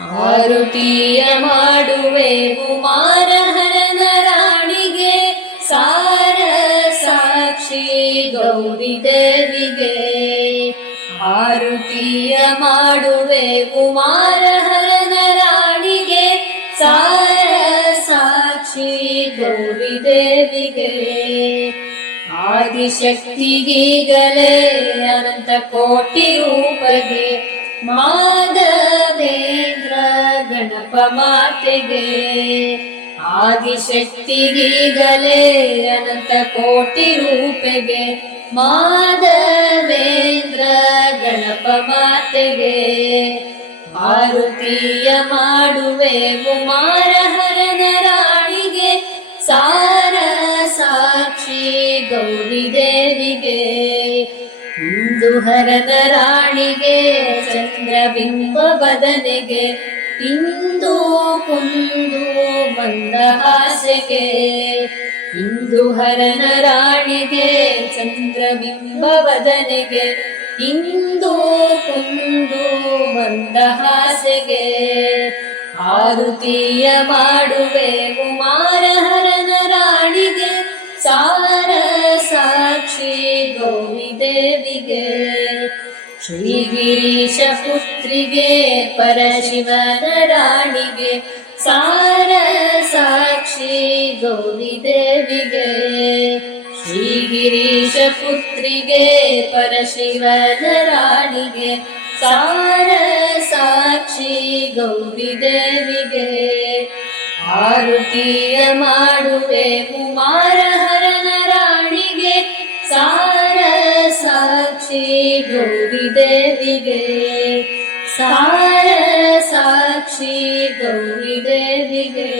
ಆರುತಿಯ ಮಾಡುವೆವು ಕುಮಾರಹರನ ರಾಣಿಗೆ ಸಾರ ಸಾಕ್ಷಿ ಗೌರಿ ದೇವಿಗೆ. ಆರುತಿಯ ಮಾಡುವೆವು ಕುಮಾರಹರನ ರಾಣಿಗೆ ಸಾರ ಸಾಕ್ಷಿ ಗೌರಿ ದೇವಿಗೆ. ಆದಿಶಕ್ತಿಗೀಗಲೇ ಅನಂತ ಕೋಟಿ ರೂಪಗೆ ಗಣಪ ಮಾತೆಗೆ ಆದಿಶಕ್ತಿಗೀಗಲೇ ಅನಂತ ಕೋಟಿ ರೂಪೆಗೆ ಮಾಧವೇಂದ್ರ ಗಣಪ ಮಾತೆಗೆ ಆರುತಿಯ ಮಾಡುವೆ ಕುಮಾರಹರನ ರಾಣಿಗೆ ಸಾರ ಸಾಕ್ಷಿ ಗೌರಿ ದೇವಿಗೆ. ಇಂದು ಹರದ ರಾಣಿಗೆ ಚಂದ್ರಬಿಂಬ ಬದನೆಗೆ ಇಂದು ಕುಂದು ಮಂದಹಾಸೆಗೆ ಇಂದು ಹರನ ರಾಣಿಗೆ, ಚಂದ್ರಬಿಂಬ ಬದನೆಗೆ ಇಂದು ಕುಂದು ಮಂದಹಾಸೆಗೆ ಆರುತಿಯ ಮಾಡುವೆ ಕುಮಾರ ಹರನ ರಾಣಿಗೆ, ಸಾರ ಸಾಕ್ಷಿ ಗೌರಿ ದೇವಿಗೆ. ಶ್ರೀಗಿರೀಶ ಪುತ್ರಿಗೆ ಪರಶಿವನ ರಾಣಿಗೆ ಸಾರ ಸಾಕ್ಷಿ ಗೌರಿ ದೇವಿಗೆ ಶ್ರೀಗಿರೀಶ ಪುತ್ರಿಗೆ ಪರಶಿವನ ರಾಣಿಗೆ ಸಾರ ಸಾಕ್ಷಿ ಗೌರಿ ದೇವಿಗೆ ಆರುತಿಯ ಮಾಡುವೆ ಕುಮಾರಹರನ ಸಾಕ್ಷಿ ಗೌರಿ ದೇವಿಗೆ ಸಾರ ಸಾಕ್ಷಿ ಗೌರಿ ದೇವಿಗೆ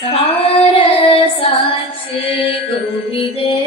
ಸಾರ ಸಾಕ್ಷಿ ಗೌರಿ ದೇವಿಗೆ